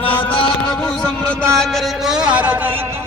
नाथा प्रभू समृद्धा करीतो आरती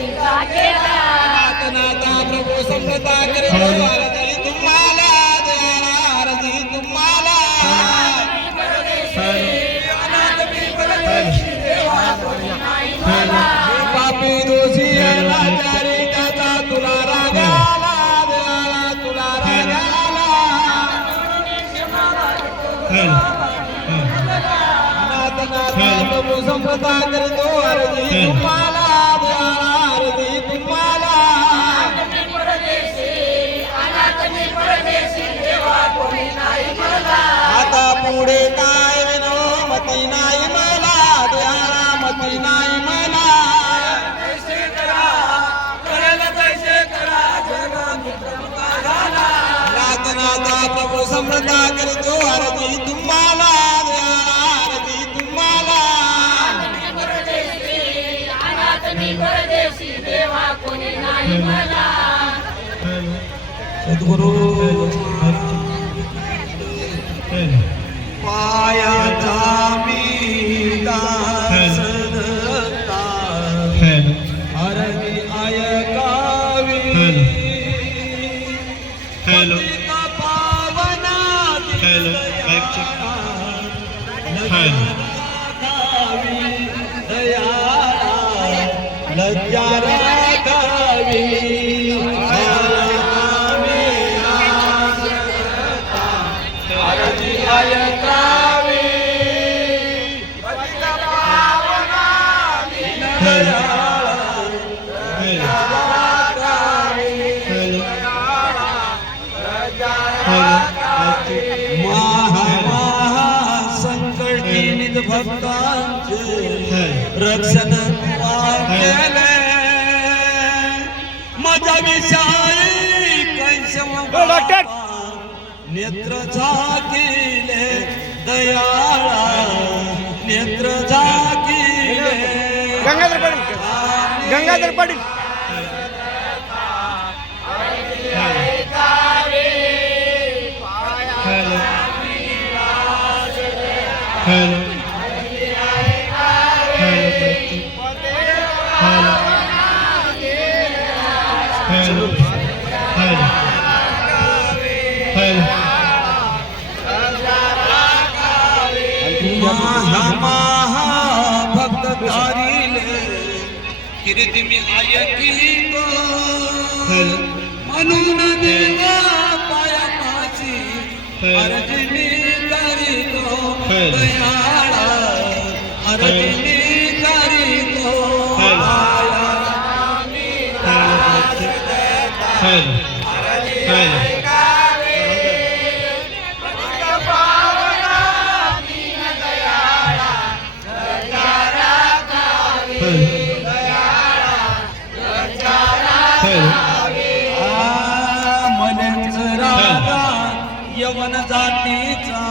नाथ प्रभू समृद्धा करीतो आरती तुम्हाला दयाळा तुम्हाला. पापी दोषी लाचारी त्याचा तुला रागाला दयाळा तुला रागाला. हॅलो नाथ प्रभू समृद्धा करतो आरती तुम्हाला आता पुढे काय विनोमती नाही मला दयाळा मती नाही मला. नाथ प्रभू समृद्धा करतो आरती तुम्हाला आरती तुम्हाला. सद्गुरू. पायाचा मी दास दत्ता. Hello hello. पावना हॅलो माईक चेक लज्जा भक्तांचे रक्षण केले माझा विषय कैसव नेत्र झाकिले दयाळा नेत्र झाकिले। गंगाधर पाटील गंगाधर पाटील। हॅलो भक्त धारिले कीर्ती मी ऐकी म्हणून देवा पाया माझी हॅलो. अर्जी मी करीतो दयाळा अर्जी मी हॅलो हॅलो राजा यवन जातीचा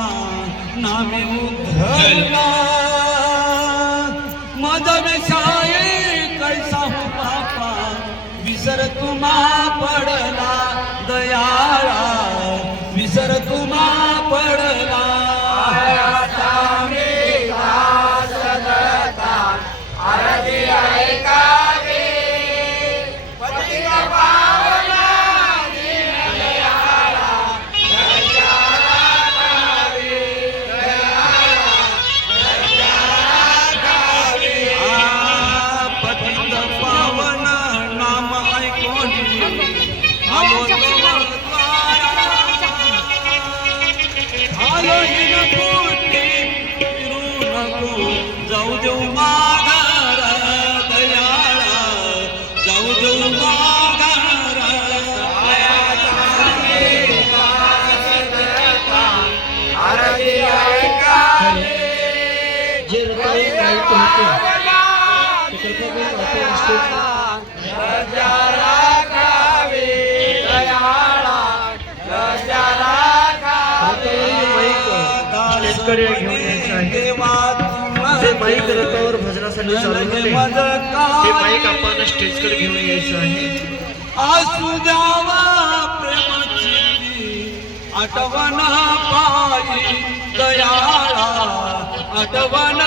नामे उद्धरला मद पडला दयाळा. विसर तू स्टेजकडे घेऊन यायचं आहे. जे माईक रथावर भजनासाठी चालू झाले ते माईक आपण स्टेजकडे घेऊन यायचं आहे. असू द्यावा प्रेमाची आठवण पायी दयाळा आठवण